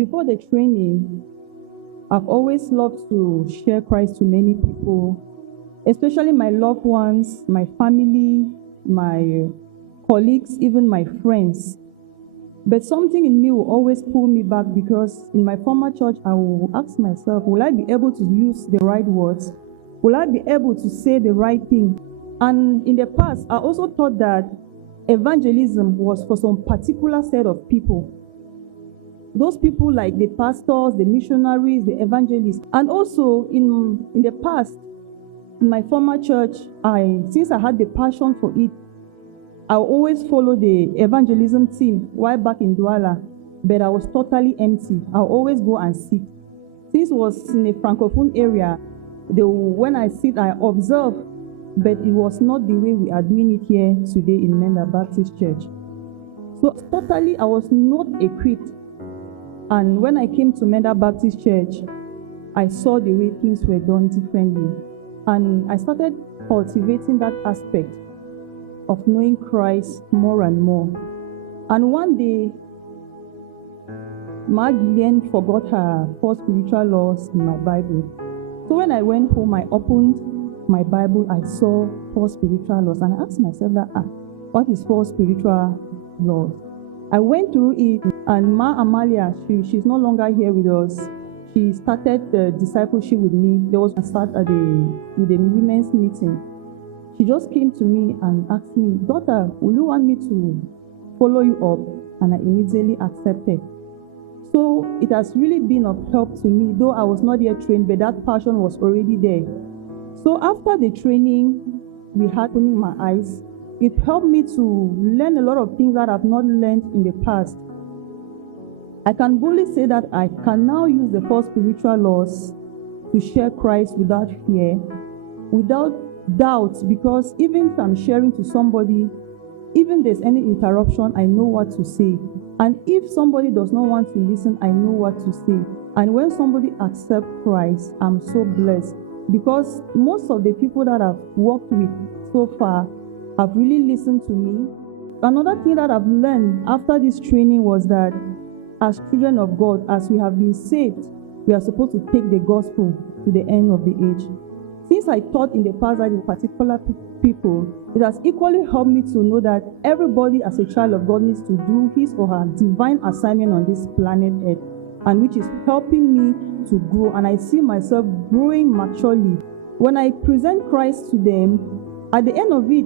before the training, I've always loved to share Christ to many people, especially my loved ones, my family, my colleagues, even my friends. But something in me will always pull me back, because in my former church, I will ask myself, will I be able to use the right words? Will I be able to say the right thing? And in the past, I also thought that evangelism was for some particular set of people. Those people like the pastors, the missionaries, the evangelists. And also in the past, in my former church, since I had the passion for it, I always follow the evangelism team while back in Douala, but I was totally empty. I always go and sit. Since it was in a francophone area, when I sit, I observe, but it was not the way we are doing it here today in Menda Baptist Church. So totally, I was not equipped. And when I came to Menda Baptist Church, I saw the way things were done differently. And I started cultivating that aspect of knowing Christ more and more. And one day, Magdalene forgot her 4 spiritual laws in my Bible. So when I went home, I opened my Bible, I saw 4 spiritual laws, and I asked myself that, what is 4 spiritual laws? I went through it, and Ma Amalia, she's no longer here with us. She started the discipleship with me. There was a start with the women's meeting. She just came to me and asked me, daughter, will you want me to follow you up? And I immediately accepted. So it has really been of help to me, though I was not yet trained, but that passion was already there. So after the training, we had opening my eyes. It helped me to learn a lot of things that I've not learned in the past. I can boldly say that I can now use the 4 spiritual laws to share Christ without fear, without doubt, because even if I'm sharing to somebody, even if there's any interruption, I know what to say. And if somebody does not want to listen, I know what to say. And when somebody accepts Christ, I'm so blessed, because most of the people that I've worked with so far have really listened to me. Another thing that I've learned after this training was that as children of God, as we have been saved, we are supposed to take the gospel to the end of the age. Since I thought in the past that in particular people, it has equally helped me to know that everybody as a child of God needs to do his or her divine assignment on this planet Earth, and which is helping me to grow. And I see myself growing maturely. When I present Christ to them, at the end of it,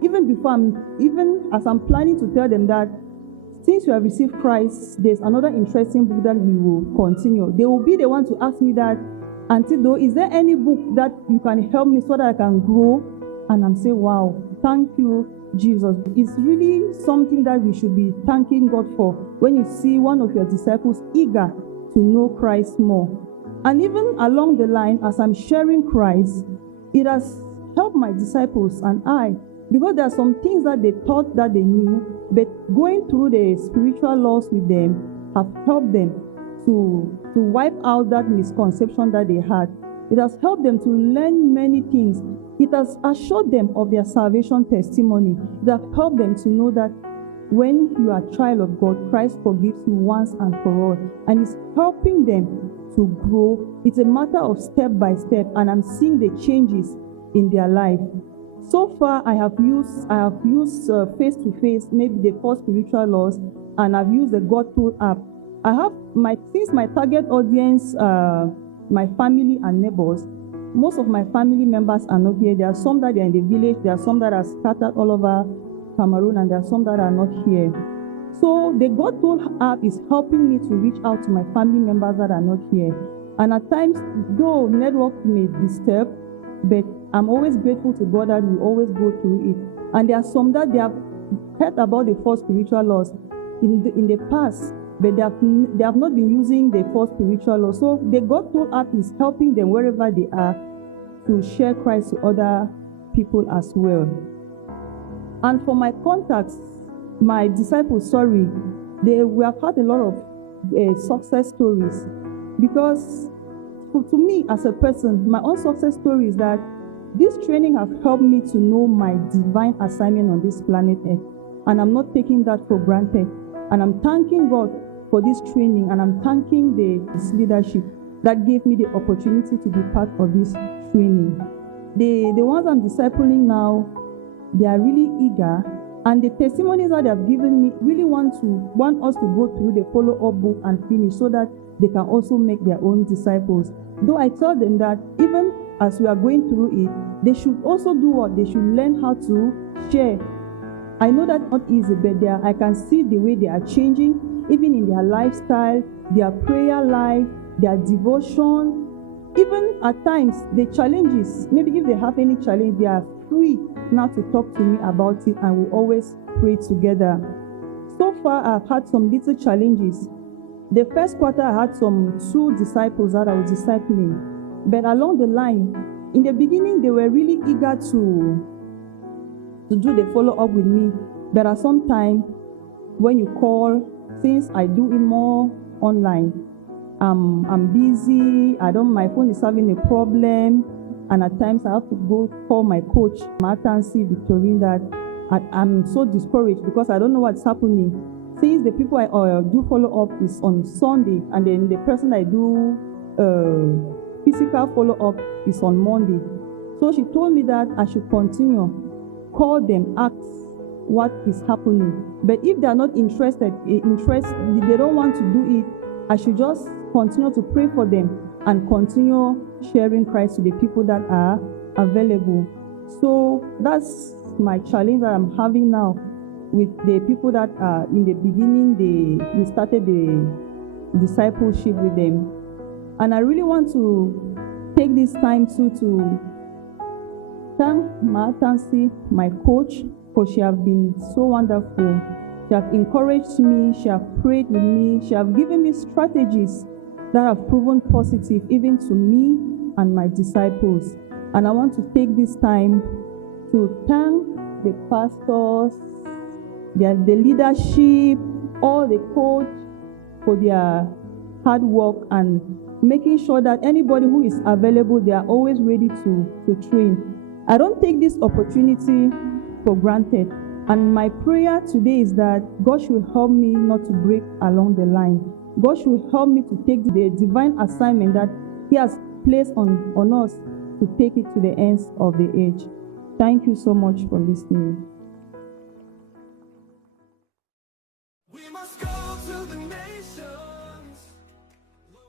even as I'm planning to tell them that since you have received Christ, there's another interesting book that we will continue. They will be the one to ask me that, Auntie Do, is there any book that you can help me so that I can grow? And I'm saying, wow, thank you, Jesus. It's really something that we should be thanking God for when you see one of your disciples eager to know Christ more. And even along the line, as I'm sharing Christ, it has helped my disciples and I, because there are some things that they thought that they knew, but going through the spiritual laws with them have helped them to wipe out that misconception that they had. It has helped them to learn many things. It has assured them of their salvation testimony. It has helped them to know that when you are a child of God, Christ forgives you once and for all. And it's helping them to grow. It's a matter of step by step, and I'm seeing the changes in their life. So far, I have used face-to-face, maybe the 4 spiritual laws, and I've used the God Tool app. Since my target audience, my family and neighbors, most of my family members are not here. There are some that are in the village, there are some that are scattered all over Cameroon, and there are some that are not here. So the God Tool app is helping me to reach out to my family members that are not here. And at times, though network may disturb, but I'm always grateful to God that we always go through it. And there are some that they have heard about the 4 spiritual laws in the past, but they have not been using the 4 spiritual laws. So the God Told app is helping them wherever they are to share Christ to other people as well. And for my contacts, my disciples, we have had a lot of success stories, because to me as a person, my own success story is that this training has helped me to know my divine assignment on this planet Earth, and I'm not taking that for granted. And I'm thanking God for this training, and I'm thanking this leadership that gave me the opportunity to be part of this training. The ones I'm discipling now, they are really eager, and the testimonies that they have given me really want us to go through the follow-up book and finish so that they can also make their own disciples. Though I tell them that even as we are going through it, they should also do what? They should learn how to share. I know that's not easy, but I can see the way they are changing, even in their lifestyle, their prayer life, their devotion. Even at times, the challenges, maybe if they have any challenge, they are free now to talk to me about it, and we always pray together. So far, I've had some little challenges. The first quarter, I had 2 disciples that I was discipling. But along the line, in the beginning, they were really eager to do the follow-up with me. But at some time, when you call, since I do it more online, I'm busy, my phone is having a problem, and at times I have to go call my coach, Martansi Victorine, that I'm so discouraged because I don't know what's happening. Since the people I do follow-up is on Sunday, and then the person I do physical follow-up is on Monday. So she told me that I should continue, call them, ask what is happening. But if they are not interested, they don't want to do it, I should just continue to pray for them and continue sharing Christ to the people that are available. So that's my challenge that I'm having now with the people that are in the beginning. We started the discipleship with them. And I really want to take this time to thank Martansi, my coach, for she has been so wonderful. She has encouraged me, she has prayed with me, she has given me strategies that have proven positive even to me and my disciples. And I want to take this time to thank the pastors, the leadership, all the coach for their hard work and making sure that anybody who is available, they are always ready to train. I don't take this opportunity for granted. And my prayer today is that God should help me not to break along the line. God should help me to take the divine assignment that He has placed on us to take it to the ends of the age. Thank you so much for listening. We must go to the next